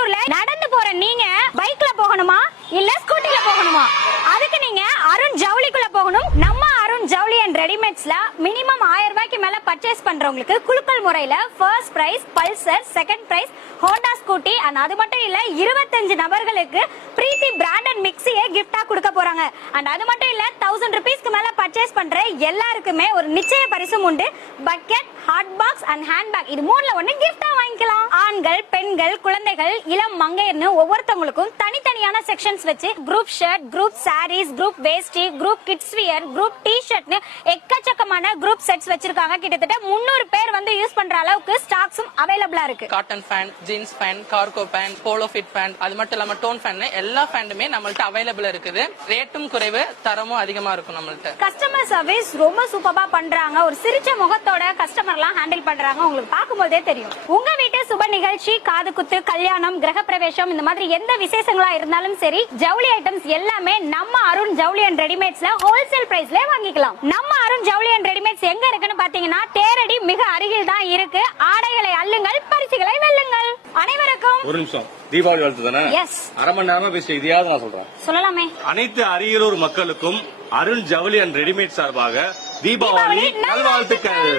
அரியலூர்ல நடந்து போற நீங்க பைக்ல போகணுமா இல்ல ஸ்கூட்டில போகணுமா? அதுக்கு நீங்க அருண் ஜவுளிக்குள்ள போகணும். நம்ம அருண் ஜவுளி அண்ட் ரெடிமேட்ஸ்ல மினிமம் 1000 ரூபாய்க்கு மேல பர்ச்சேஸ் பண்றவங்களுக்கு குலுக்கல் முறையில first prize Pulsar, second prize Honda scooty and அது மட்டும் இல்ல 25 நபர்களுக்கு பிரீத்தி பிராண்டட் மிக்ஸியை கிஃப்டா கொடுக்க போறாங்க. அண்ட் அது மட்டும் இல்ல 1000 ரூபாய்க்கு மேல பர்ச்சேஸ் பண்ற எல்லாருக்குமே ஒரு நிச்சய பரிசும் உண்டு. Bucket, hot box and hand bag இது மூணுல ஒண்ணு கிஃப்டா வாங்கிக்கலாம். ஆண்கள், பெண்கள், குழந்தைகள், இளம் மங்கையர்னு ஒவ்வொருத்தவங்களுக்கும் தனித்தனியான செக்ஷன்ஸ் வச்சு group shirt, group saris, group வேஷ்டி, குரூப் கிட்ஸ் வியர், குரூப் டி-ஷர்ட்னு எக்கச்சக்கமான குரூப் செட்ஸ் வச்சிருக்காங்க. கிட்டத்தட்ட 300 பேர் வந்து யூஸ் பண்ற அளவுக்கு ஸ்டாக்ஸும் அவைலபிளா இருக்கு. Cotton pant, jeans pant, cargo pant, polo fit pant, அது மட்டும் இல்லாம டோன் பேண்ட் எல்லா பேண்டுமே நம்மள்ட்ட அவைலபிள் இருக்குது. ரேட்டும் குறைவு, தரமும் அதிகமா இருக்கும். நம்மள்ட்ட கஸ்டமர் சர்வீஸ் ரொம்ப சூப்பரா பண்றாங்க. ஒரு சிரிச்ச முகத்தோட கஸ்டமர்லாம் ஹேண்டில் பண்றாங்க. உங்களுக்கு பார்க்கும்போதே தெரியும். உங்க வீட்டு சுப நிகழ்ச்சி, காது குத்து, கல்யாணம், கிரக பிரவேசம் இந்த மாதிரி எந்த விசேஷங்களா இருந்தாலும் சரி ஜவுளி ஐட்டம்ஸ் எல்லாமே நம்ம அருண் ஜவுளி அண்ட் ரெடிமேட்ஸ்ல ஹோல்சேல் பிரைஸ்ல வாங்கிக்கலாம். நம்ம அருண் ஜவுளி அண்ட் ரெடிமேட்ஸ் எங்க இருக்குன்னு பாத்தீங்கன்னா தேரடி மிக அருகில் தான் இருக்கு. ஆடைகளை அள்ளுங்கள், பரிசுகளை வெல்லுங்கள். அனைவருக்கும் ஒரு நிமிஷம். தீபாவளி வாழ்த்து தானே? எஸ். அரை மணி நேரமா பேசிட்டு இதையாவது நான் சொல்றேன். சொல்லலாமே. அனைத்து அரியலூர் மக்களுக்கும் அருண் ஜவுளி அண்ட் ரெடிமேட் சார்பாக தீபாவளி நல்வாழ்த்துக்கள்.